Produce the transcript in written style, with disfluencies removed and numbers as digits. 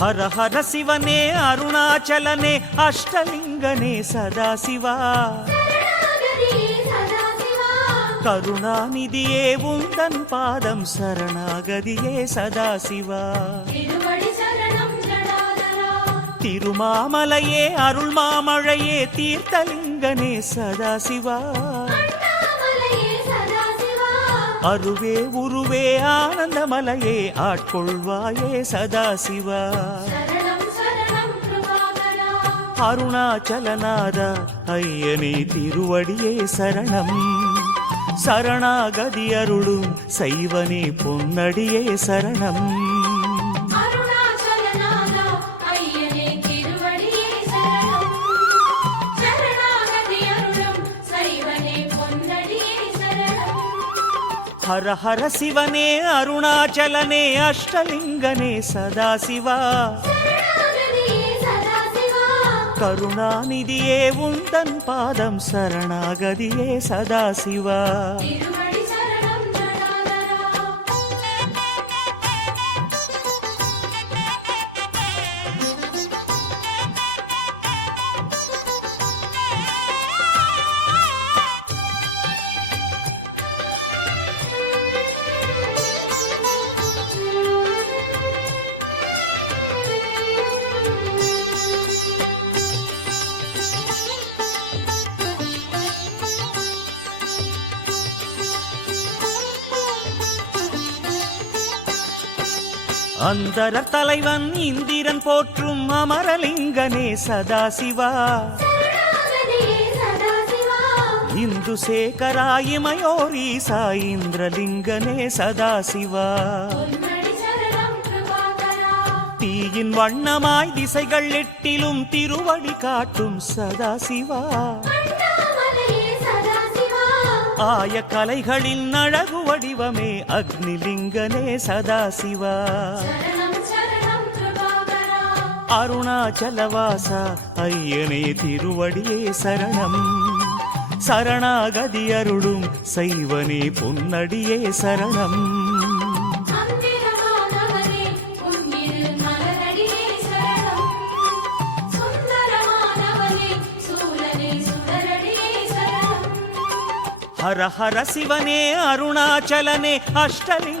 ಹರ ಹರ ಶಿವನೇ ಅರುಣಾಚಲನೆ ಅಷ್ಟಲಿಂಗನೇ ಸದಾಶಿವ கருணாநிதியே உந்தன் பாதம் சரணாகதியே சதாசிவா திருமாமலையே அருள் மாமழையே தீர்த்தலிங்கனே சதாசிவா அருவே உருவே ஆனந்தமலையே ஆட்கொள்வாயே சதாசிவா அருணாச்சலநாத ஐயனே திருவடியே சரணம் சரணாகதி அருளும் சைவனே பொன்னடியே சரணம் ஹர ஹர சிவனே அருணாச்சலனே அஷ்டலிங்கனே சதாசிவா கருணாநிதியே உந்தன் பாதம் சரணாகதியே சதாசிவா அந்தர தலைவன் இந்திரன் போற்றும் அமரலிங்கனே சதாசிவா இந்து சேகராயிமயோரீசா இந்திரலிங்கனே சதாசிவா தீயின் வண்ணமாய் திசைகள் எட்டிலும் திருவடி காட்டும் சதாசிவா ஆய கலைகளின் அழகு வடிவமே அக்னிலிங்கனே சதாசிவா அருணாச்சலவாசா ஐயனே திருவடியே சரணம் சரணாகதி அருளும் சைவனே பொன்னடியே சரணம் ஹர ஹர சிவனே அருணாச்சலனே அஷ்டலிங்க